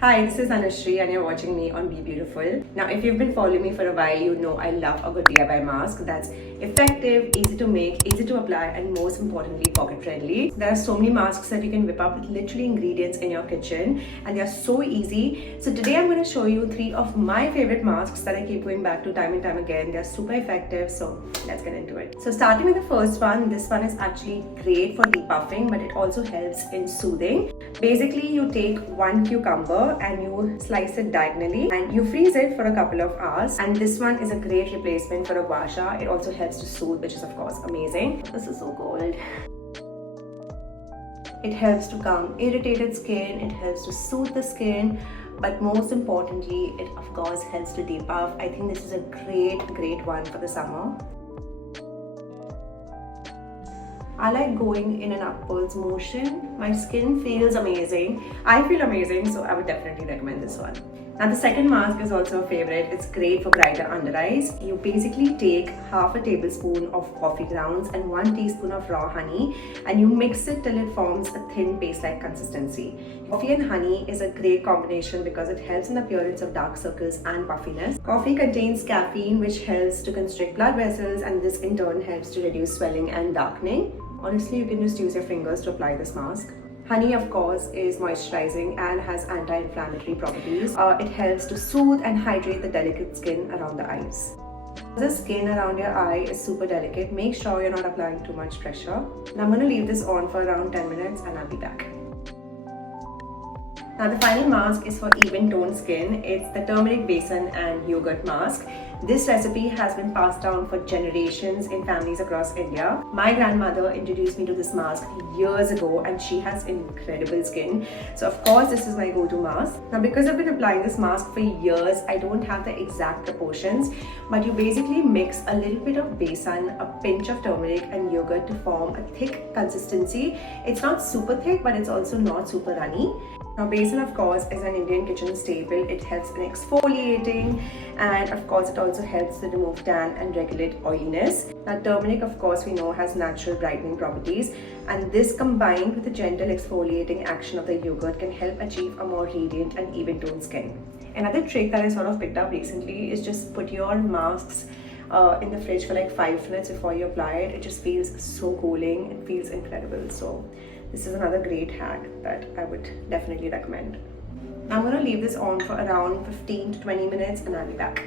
Hi, this is Anushri and you're watching me on Be Beautiful. Now, if you've been following me for a while, you know I love a good DIY mask that's effective, easy to make, easy to apply, and most importantly, pocket friendly. There are so many masks that you can whip up with literally ingredients in your kitchen, and they're so easy. So today I'm going to show you 3 of my favorite masks that I keep going back to time and time again. They're super effective, so let's get into it. So starting with the first one, this one is actually great for depuffing, but it also helps in soothing. Basically, you take 1 cucumber and you slice it diagonally and you freeze it for a couple of hours, and this one is a great replacement for a gua sha. It also helps to soothe, which is of course amazing. This is so cold. It helps to calm irritated skin, it helps to soothe the skin, but most importantly it of course helps to depuff. I think this is a great one for the summer. I like going in an upwards motion. My skin feels amazing. I feel amazing, so I would definitely recommend this one. Now the second mask is also a favorite. It's great for brighter under eyes. You basically take half a tablespoon of coffee grounds and 1 teaspoon of raw honey, and you mix it till it forms a thin paste-like consistency. Coffee and honey is a great combination because it helps in the appearance of dark circles and puffiness. Coffee contains caffeine, which helps to constrict blood vessels, and this in turn helps to reduce swelling and darkening. Honestly, you can just use your fingers to apply this mask. Honey, of course, is moisturizing and has anti-inflammatory properties. It helps to soothe and hydrate the delicate skin around the eyes. The skin around your eye is super delicate. Make sure you're not applying too much pressure. Now I'm going to leave this on for around 10 minutes and I'll be back. Now the final mask is for even toned skin. It's the turmeric besan and yogurt mask. This recipe has been passed down for generations in families across India. My grandmother introduced me to this mask years ago and she has incredible skin. So of course this is my go-to mask. Now because I've been applying this mask for years, I don't have the exact proportions, but you basically mix a little bit of besan, a pinch of turmeric and yogurt to form a thick consistency. It's not super thick, but it's also not super runny. Now besan of course is an Indian kitchen staple. It helps in exfoliating, and of course it also helps to remove tan and regulate oiliness. Now turmeric of course we know has natural brightening properties, and this combined with the gentle exfoliating action of the yogurt can help achieve a more radiant and even toned skin. Another trick that I sort of picked up recently is just put your masks in the fridge for like 5 minutes before you apply it. It just feels so cooling. It feels incredible. So this is another great hack that I would definitely recommend. I'm going to leave this on for around 15 to 20 minutes and I'll be back.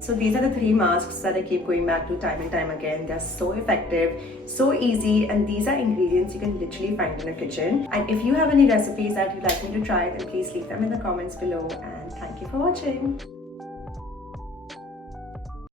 So these are the 3 masks that I keep going back to time and time again. They're so effective, so easy, and these are ingredients you can literally find in a kitchen. And if you have any recipes that you'd like me to try, then please leave them in the comments below, and thank you for watching.